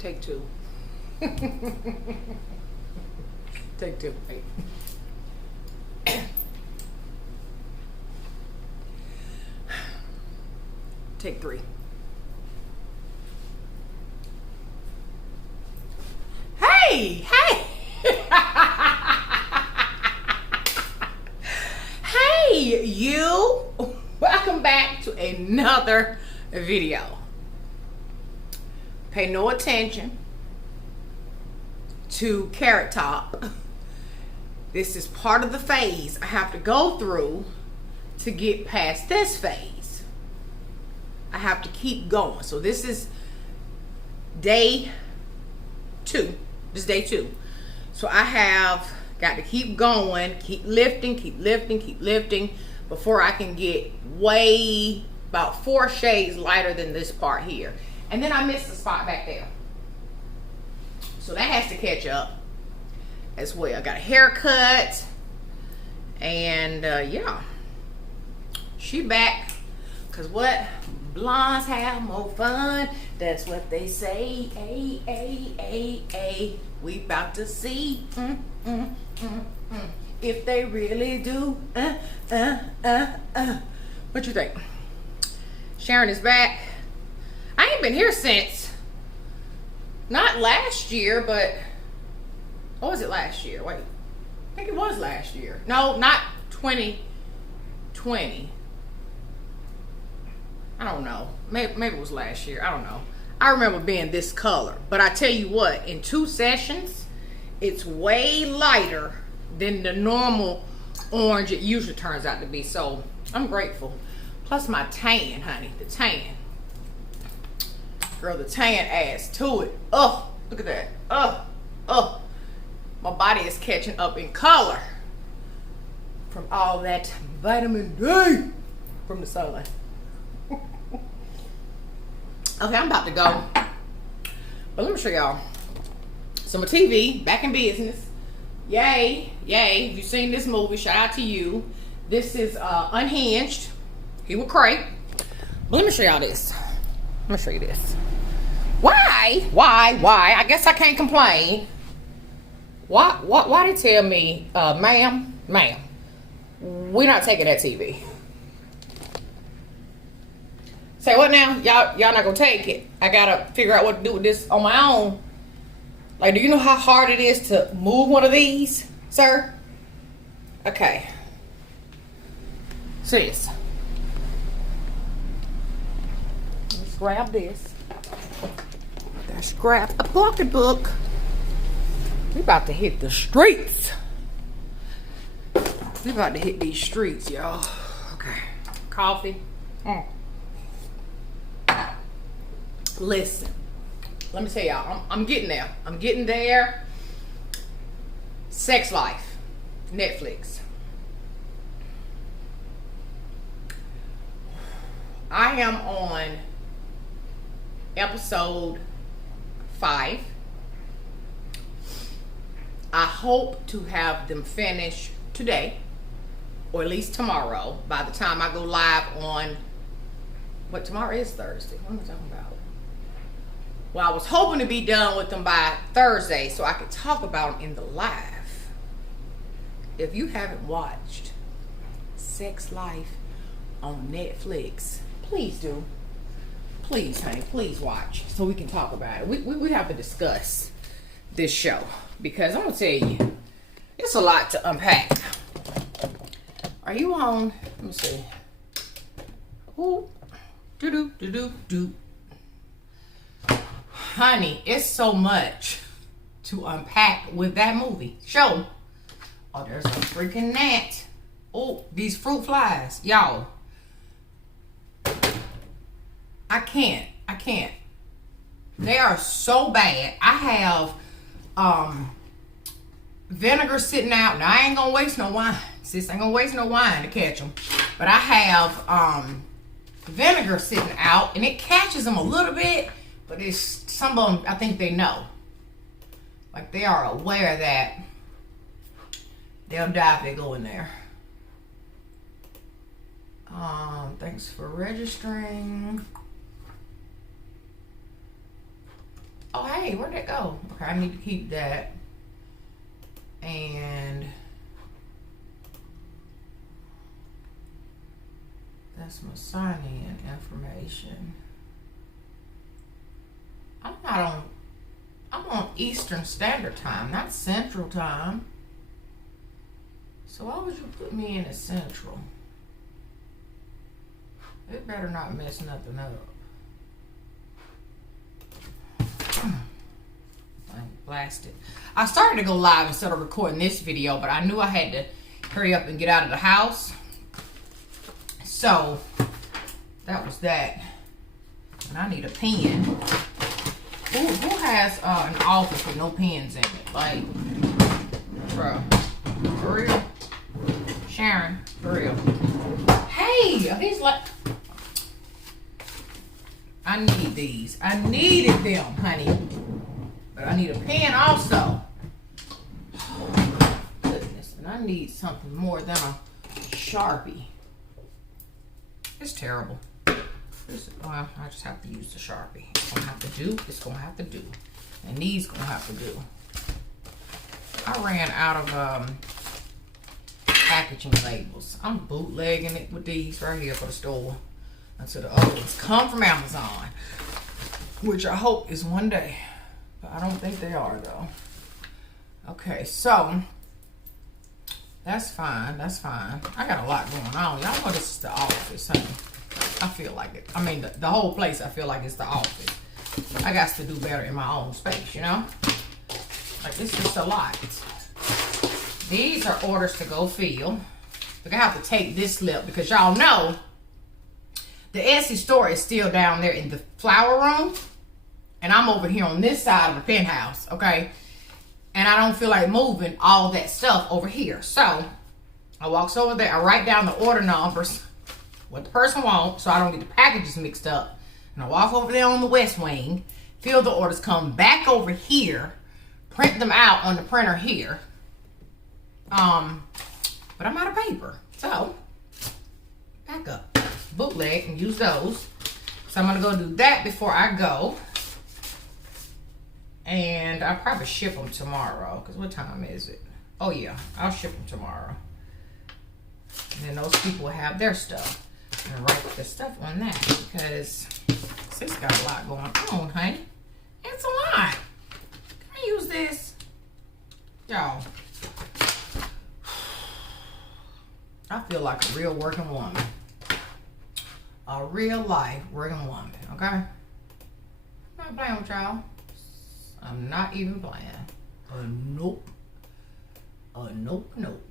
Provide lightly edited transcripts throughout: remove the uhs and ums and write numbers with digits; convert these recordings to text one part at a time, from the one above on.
Take two. Take two. Wait. Take three. Hey! Hey! Hey, you! Welcome back to another video. Pay no attention to Carrot Top. This is part of the phase I have to go through to get past this phase. I have to keep going. So this is day 2. This is day 2. So I have got to keep going, keep lifting before I can get way about 4 shades lighter than this part here. And then I missed the spot back there. So that has to catch up as well. I got a haircut. And yeah. She back. Cause what? Blondes have more fun. That's what they say. We about to see. If they really do. What you think? Sharon is back. I ain't been here since, not last year, but, what was it last year? Wait, I think it was last year. No, not 2020. I don't know. Maybe it was last year. I don't know. I remember being this color. But I tell you what, in 2 sessions, it's way lighter than the normal orange it usually turns out to be. So, I'm grateful. Plus my tan, honey. The tan. Girl, the tan adds to it. Oh, look at that. Oh. My body is catching up in color from all that vitamin D from the sun. Okay, I'm about to go. But let me show y'all. So my TV, back in business. Yay. If you've seen this movie, shout out to you. This is Unhinged. He was great. But let me show y'all this. Let me show you this. Why? I guess I can't complain. Why they tell me, ma'am, we're not taking that TV. Say what now? Y'all not gonna take it. I gotta figure out what to do with this on my own. Like, do you know how hard it is to move one of these, sir? Okay. Sis. Let's grab this. Let's grab a pocketbook. We about to hit the streets. We about to hit these streets, y'all. Okay. Coffee. Listen. Let me tell y'all. I'm getting there. I'm getting there. Sex Life. Netflix. I am on episode 5. I hope to have them finished today, or at least tomorrow, by the time I go live on, what, tomorrow is Thursday. What am I talking about? Well, I was hoping to be done with them by Thursday so I could talk about them in the live. If you haven't watched Sex Life on Netflix, please do. Please, honey, please watch so we can talk about it. We have to discuss this show because I'm gonna tell you, it's a lot to unpack. Are you on? Let me see. Ooh, do. Honey, it's so much to unpack with that movie show. Oh, there's a freaking gnat. Oh, these fruit flies, y'all. I can't. They are so bad. I have vinegar sitting out. Now I ain't gonna waste no wine. Sis, I ain't gonna waste no wine to catch them. But I have vinegar sitting out, and it catches them a little bit. But it's some of them. I think they know. Like they are aware that they'll die if they go in there. Thanks for registering. Oh, Hey, where'd that go? Okay, I need to keep that. And that's my sign-in information. I'm on Eastern Standard Time, not Central Time. So why would you put me in at Central? It better not mess nothing up. I'm blasted. I started to go live instead of recording this video, but I knew I had to hurry up and get out of the house. So that was that. And I need a pen. Who has an office with no pens in it? Like, bro, for real? Sharon, for real. Hey, are these like... I need these. I needed them, honey. But I need a pen also. Oh, goodness. And I need something more than a Sharpie. It's terrible. Well, I just have to use the Sharpie. It's gonna have to do. It's gonna have to do. And these gonna have to do. I ran out of packaging labels. I'm bootlegging it with these right here for the store until the other ones come from Amazon, which I hope is one day, but I don't think they are though. Okay, so that's fine. That's fine. I got a lot going on. Y'all know this is the office, honey. I feel like it. I mean, the whole place, I feel like it's the office. I got to do better in my own space, you know? Like, it's just a lot. These are orders to go fill. Like, I have to take this slip because y'all know the Etsy store is still down there in the flower room. And I'm over here on this side of the penthouse, okay? And I don't feel like moving all that stuff over here. So, I walks over there. I write down the order numbers, what the person wants, so I don't get the packages mixed up. And I walk over there on the west wing, fill the orders, come back over here, print them out on the printer here. But I'm out of paper. So, back up. Bootleg and use those. So I'm gonna go do that before I go. And I'll probably ship them tomorrow. Because what time is it? Oh yeah, I'll ship them tomorrow. And then those people will have their stuff. And write the stuff on that because sis got a lot going on, honey. It's a lot. Can I use this? Y'all. I feel like a real working woman. A real life working woman, okay? I'm not playing with y'all. I'm not even playing. Nope. Nope, nope.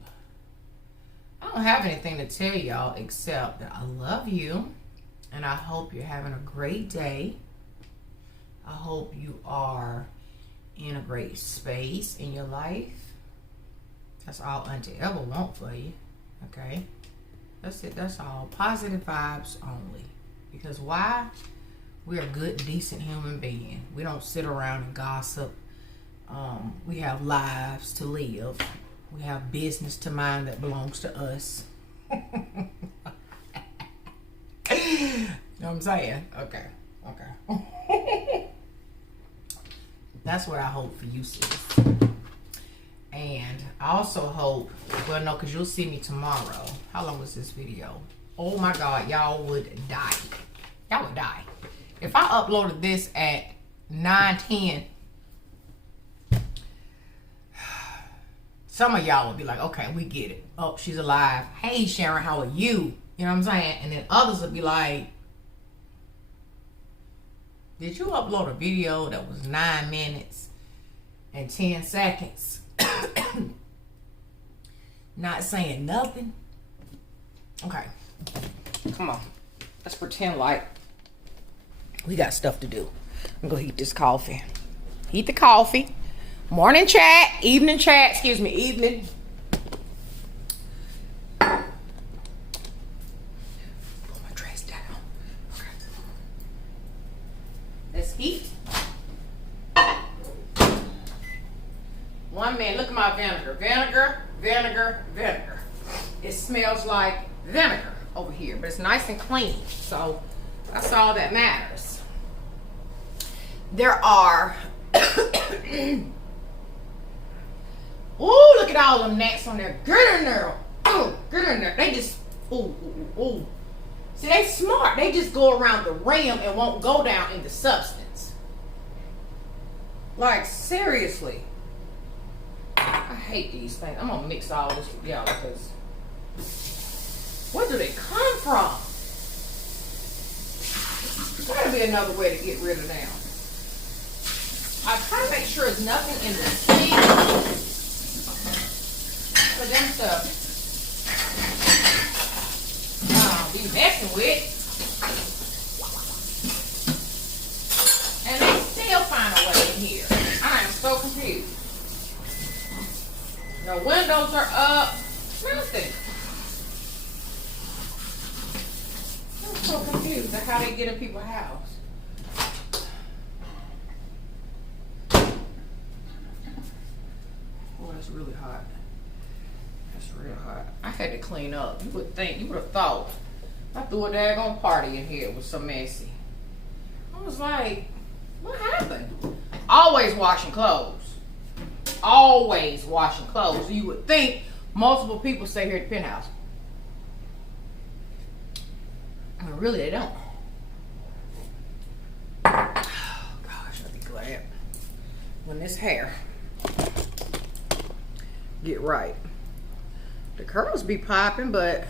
I don't have anything to tell y'all except that I love you and I hope you're having a great day. I hope you are in a great space in your life. That's all Auntie ever want for you, okay? That's it, that's all. Positive vibes only. Because why? We're a good, decent human being. We don't sit around and gossip. We have lives to live. We have business to mind that belongs to us. You know what I'm saying? Okay. That's what I hope for you, sis. And I also hope, well, no, because you'll see me tomorrow. How long was this video? Oh my God, y'all would die. Y'all would die. If I uploaded this at 9:10, some of y'all would be like, okay, we get it. Oh, she's alive. Hey, Sharon, how are you? You know what I'm saying? And then others would be like, did you upload a video that was 9 minutes and 10 seconds? Not saying nothing? Okay. Come on. Let's pretend like we got stuff to do. I'm gonna heat this coffee. Heat the coffee. Morning chat, evening chat, excuse me, evening. Put my dress down. Okay. Let's heat. 1 minute, look at my vinegar. Vinegar. It smells like vinegar over here, but it's nice and clean. So that's all that matters. There are Ooh, look at all them gnats on there. Get in there. Oh, get in there. They just, ooh, ooh, ooh. See, they smart. They just go around the rim and won't go down in the substance. Like, seriously. I hate these things. I'm going to mix all this together because where do they come from? There's got to be another way to get rid of them. I try to make sure there's nothing in the sink for them to be messing with. And they still find a way in here. I am so confused. The windows are up. Nothing. I'm so confused at how they get in people's house. Oh, that's really hot. That's real hot. I had to clean up. You would think, you would have thought I threw a daggone party in here. It was so messy. I was like, what happened? Always washing clothes. Always washing clothes. You would think multiple people stay here at the penthouse. I mean, really, they don't. Oh, gosh, I'd be glad when this hair get right. The curls be popping, but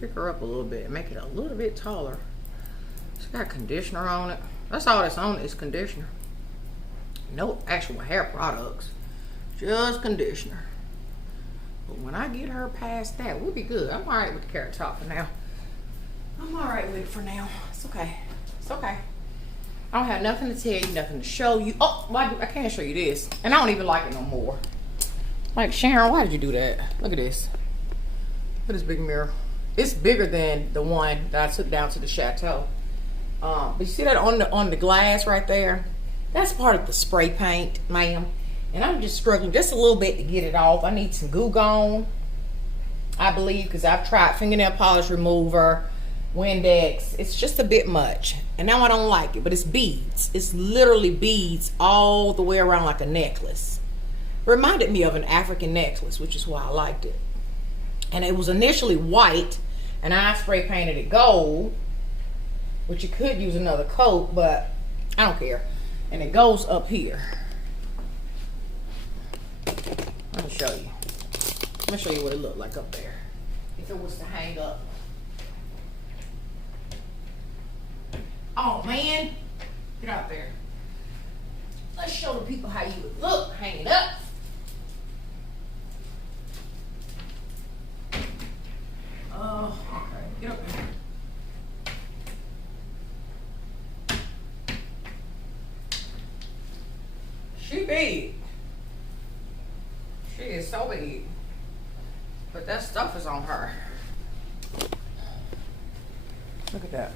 pick her up a little bit, make it a little bit taller. It's got conditioner on it. That's all that's on it is conditioner. No actual hair products, just conditioner. But when I get her past that, we'll be good. I'm all right with the carrot top for now. I'm all right with it for now. It's okay. It's okay. I don't have nothing to tell you, nothing to show you. Oh, I can't show you this. And I don't even like it no more. Like, Sharon, why did you do that? Look at this. Look at this big mirror. It's bigger than the one that I took down to the chateau. But you see that on the glass right there? That's part of the spray paint, ma'am. And I'm just struggling just a little bit to get it off. I need some Goo Gone, I believe, because I've tried fingernail polish remover, Windex. It's just a bit much. And now I don't like it, but it's beads. It's literally beads all the way around like a necklace. Reminded me of an African necklace, which is why I liked it. And it was initially white, and I spray painted it gold, which you could use another coat, but I don't care. And it goes up here. Let me show you. Let me show you what it looked like up there. If it was to hang up. Oh man, get out there. Let's show the people how you would look hanging up. Oh, okay. Get up there. She big. She is so big. But that stuff is on her. Look at that.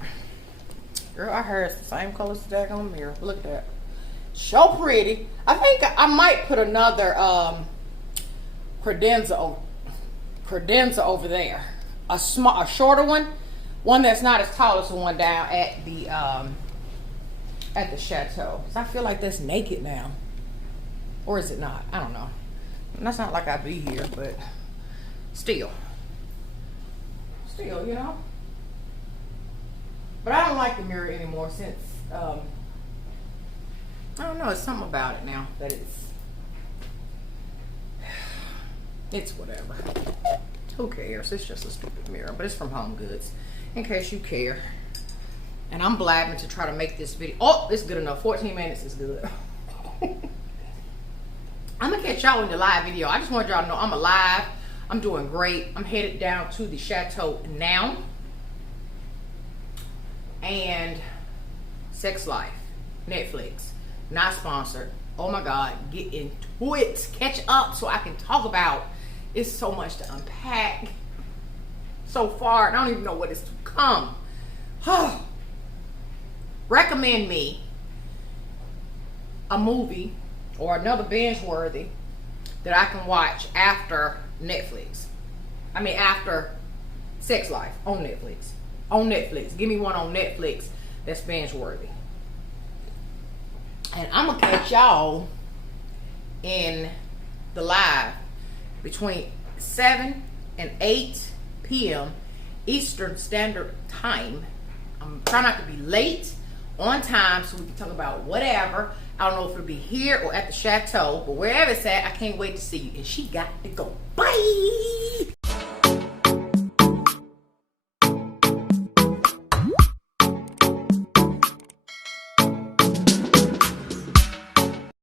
Girl, our hair is the same color as the daggone mirror. Look at that. So pretty. I think I might put another credenza over there. A shorter one that's not as tall as the one down at the chateau. So I feel like that's naked now. Or is it not? I don't know. And that's not like I be here, but still, you know. But I don't like the mirror anymore since I don't know. It's something about it now that it's whatever. Who cares? It's just a stupid mirror, but it's from Home Goods. In case you care. And I'm blabbing to try to make this video. Oh, it's good enough. 14 minutes is good. I'm gonna catch y'all in the live video. I just want y'all to know I'm alive. I'm doing great. I'm headed down to the chateau now. And Sex Life, Netflix, not sponsored. Oh my God, get into it. Catch up so I can talk about. It's so much to unpack so far, and I don't even know what is to come. Recommend me a movie or another binge-worthy that I can watch after Netflix. I mean, after Sex Life on Netflix. On Netflix. Give me one on Netflix that's binge-worthy. And I'm gonna catch y'all in the live between 7 and 8 p.m. Eastern Standard Time. I'm trying not to be late, on time, so we can talk about whatever. I don't know if it'll be here or at the chateau, but wherever it's at, I can't wait to see you. And she got to go. Bye!